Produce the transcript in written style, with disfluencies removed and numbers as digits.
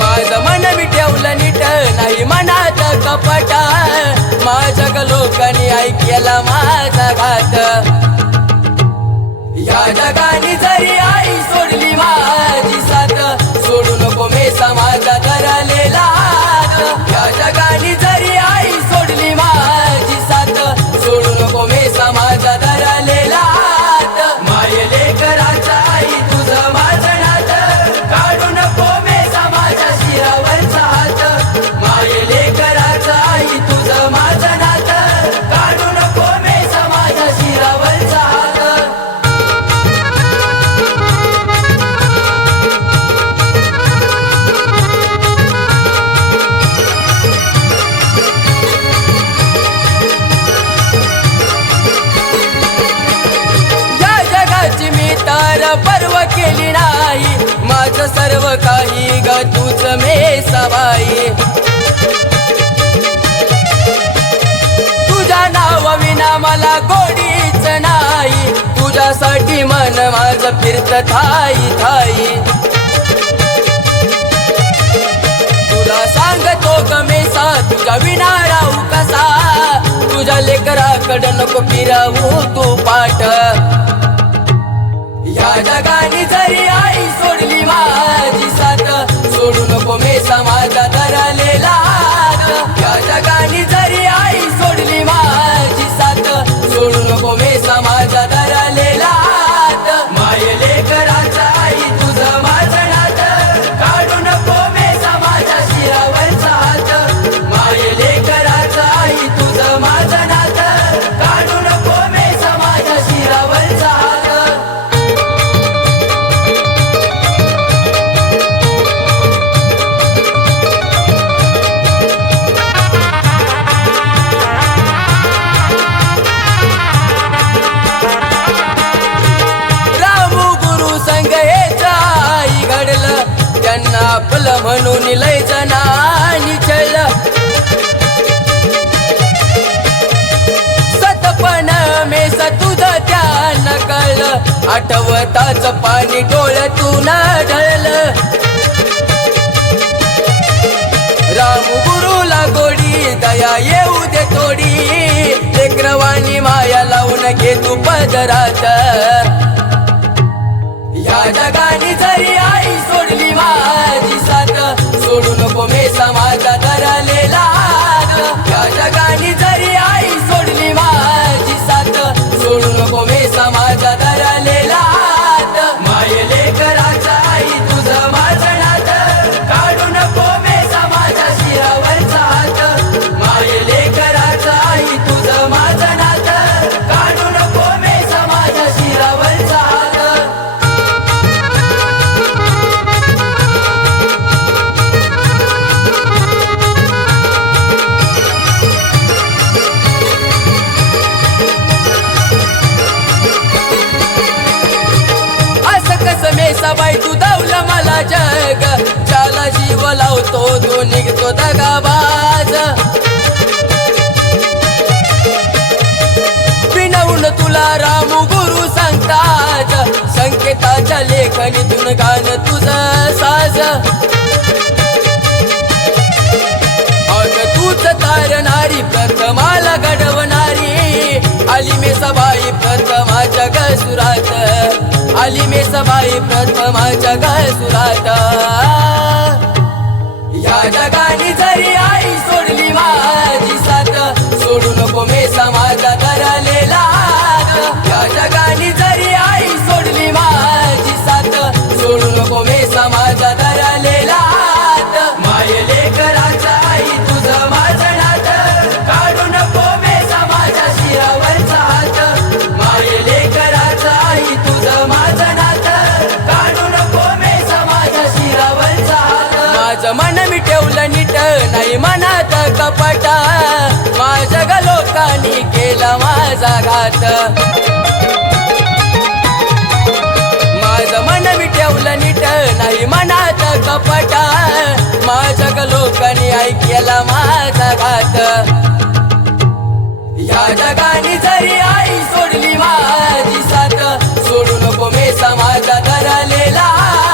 माझं मन मी ठेवलं नीट नाही मनात कपट माझ्या लोकांनी ऐकला माझा घात या जगाने जरी आई सोडली माझी साथ सोडू नको मी समाजा धरलेला हात या जगाने जरी आई सोडली माझी साथ सोडू नको मी समाजा धरलेला हात माये लेकराचा आई तुझं माझं नातं काढू नको मी समाजा शिरावरचा हात माये लेकराचा आई तुझं माझं नातं काढू नको मी समाजा शिरावरचा हात पर्व केली नाही माझं सर्व काही ग तूच मे सवाई तुझ्या नाव विना मला गोडीच नाही तुझ्यासाठी मन माझं फिरत थाई थाई तुला सांगतो ग मेसा तुझ्या विना राहू कसा तुझ्या लेकराकडं नको फिरवू तू पाठ या जगाने जरी आई सोडली माझी साथ सोडू नको मी समाजा धरलेला हात या जगाने जरी आई सोडली माझी साथ सोडू नको मी समाजा धरलेला हात माये लेकराचा आई तुझं माझं नातं काढू नको मी समाजा शिरावरचा हात माये लेकराचा आई तुझं माझं नातं काढू नको मी समाजा शिरावरचा हात आपलं म्हणून लय जणांनी छळलं सतपण मेस तुझं त्यान कळलं आठवताच पाणी डोळ्यातून ढळलं राम गुरुला गोडी दया येऊ दे थोडी लेकरवाणी माया लावून घे तू पदरात या जगाने जरी आई सोडली माझी साथ सोडू नको मी समाजा धरलेला हात या जगाने जरी आई सोडली माझी साथ सोडू नको मी समाजा धरलेला हात माये लेकराचा आई तुझं माझं नातं काढू नको मी समाजा शिरावरचा हात माये लेकराचा आई तुझं माझं नातं काढू नको मी समाजा शिरावरचा हात बाई तू धावलं मला जग ज्याला जीव लावतो तो निघतो दगाबाज विनवून तुला राम गुरु सांगताज संकेताच्या लेखनीतून गाण तुझं साज अग तूच तारणारी प्रथमाला घडवणारी आली मे सबाई प्रथमाच्या गसुरात आली मे सबाई प्रथमाच्या गसुरात या जगाने जरी आई सोडली माझी साथ सोडू नको मी समाजा धरलेला हात या जगाने जरी आई सोडली माझी साथ सोडू नको मी समाजा धरलेला हात माये लेकराचा आई तुझं माझं नातं काढू नको मी समाजा शिरावरचा हात माये लेकराचा आई तुझं माझं नातं काढू नको मी समाजा शिरावरचा हात माझं मन मी ठेवलं नीट नाही मनात कपट माझ्या लोकांनी केला माझा घात माझं मन मी ठेवलं नीट नाही मनात कपट माझ्या लोकांनी ऐकला माझा घात या जगाने जरी आई सोडली माझी साथ सोडू नको मी समाजा धरलेला हात